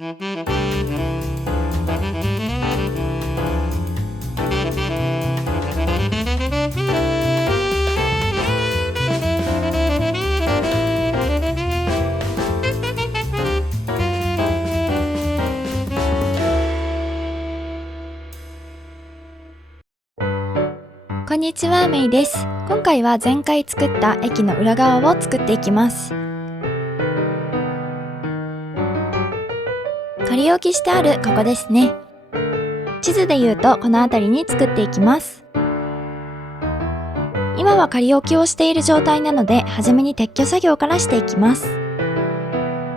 こんにちは、メイです。今回は前回作った駅の裏側を作っていきます。仮置きしてあるここですね。地図で言うとこの辺りに作っていきます。今は仮置きをしている状態なので、初めに撤去作業からしていきます。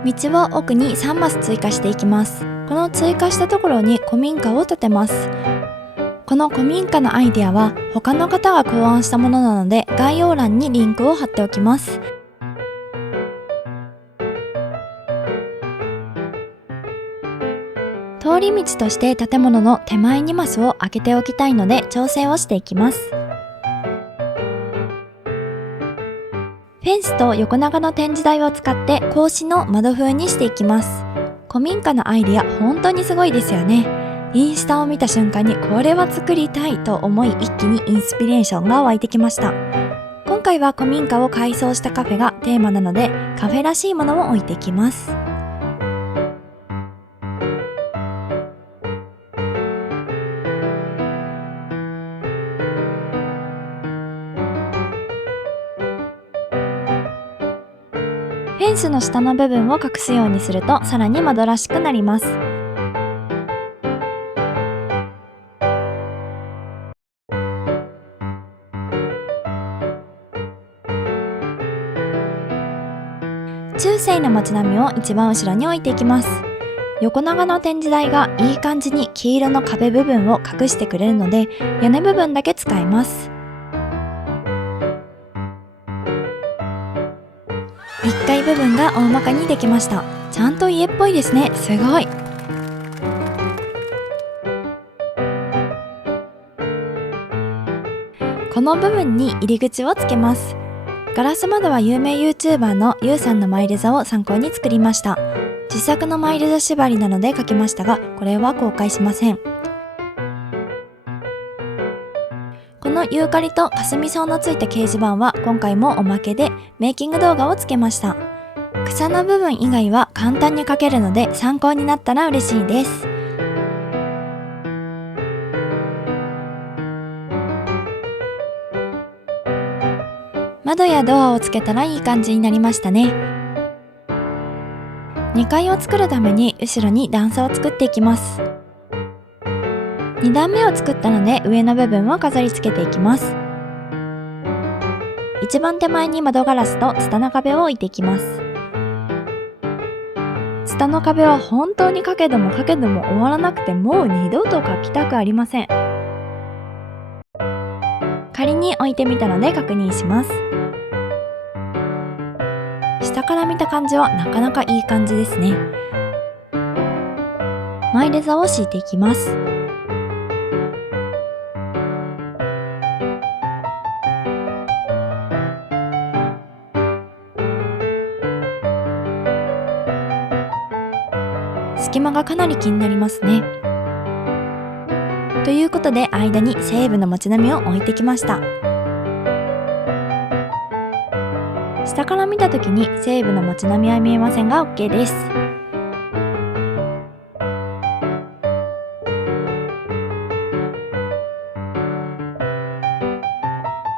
道を奥に3マス追加していきます。この追加したところに古民家を建てます。この古民家のアイデアは他の方が考案したものなので、概要欄にリンクを貼っておきます。通り道として建物の手前2マスを開けておきたいので調整をしていきます。フェンスと横長の展示台を使って格子の窓風にしていきます。古民家のアイデア本当にすごいですよね。インスタを見た瞬間にこれは作りたいと思い、一気にインスピレーションが湧いてきました。今回は古民家を改装したカフェがテーマなので、カフェらしいものを置いていきます。フェンスの下の部分を隠すようにすると、さらに窓らしくなります。中世の街並みを一番後ろに置いていきます。横長の展示台がいい感じに黄色の壁部分を隠してくれるので、屋根部分だけ使います。1階部分が大まかにできました。ちゃんと家っぽいですね。すごい。この部分に入り口をつけます。ガラス窓は有名 YouTuber のゆうさんのマイルザを参考に作りました。自作のマイルザ縛りなので書きましたが、これは公開しません。このユーカリとカスミソウのついた掲示板は今回もおまけでメイキング動画をつけました。草の部分以外は簡単に書けるので参考になったら嬉しいです。窓やドアをつけたらいい感じになりましたね。2階を作るために後ろに段差を作っていきます。2段目を作ったので上の部分を飾り付けていきます。一番手前に窓ガラスとツタの壁を置いていきます。ツタの壁は本当にかけどもかけども終わらなくて、もう二度と描きたくありません。仮に置いてみたので確認します。下から見た感じはなかなかいい感じですね。マイレザを敷いていきます。隙間がかなり気になりますね。ということで間に西部の街並みを置いてきました。下から見た時に西部の街並みは見えませんが OK です。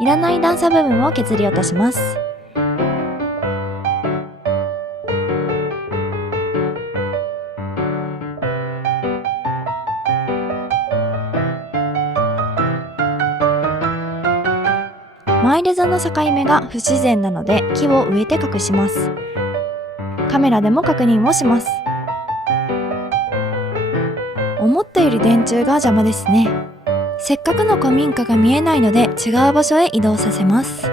いらない段差部分を削り落とします。マイレザの境目が不自然なので木を植えて隠します。カメラでも確認をします。思ったより電柱が邪魔ですね。せっかくの古民家が見えないので違う場所へ移動させます。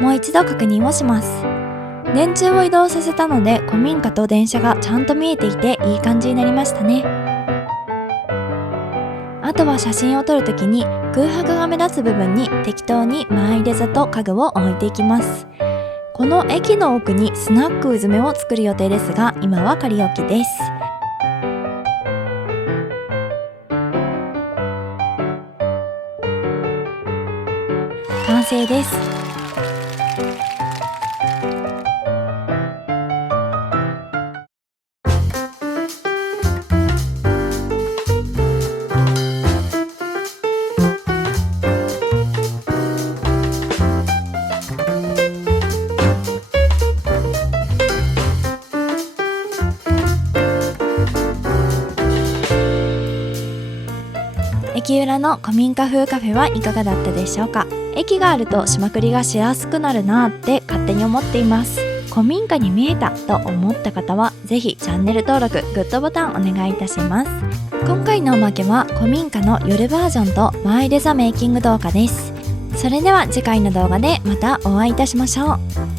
もう一度確認をします。電柱を移動させたので古民家と電車がちゃんと見えていていい感じになりましたね。あとは写真を撮るときに空白が目立つ部分に適当に前入れ座と家具を置いていきます。この駅の奥にスナックうずめを作る予定ですが、今は仮置きです。完成です。駅裏の古民家風カフェはいかがだったでしょうか。駅があると島繰りがしやすくなるなって勝手に思っています。古民家に見えたと思った方はぜひチャンネル登録、グッドボタンお願いいたします。今回のおまけは古民家の夜バージョンと前入れ座メイキング動画です。それでは次回の動画でまたお会いいたしましょう。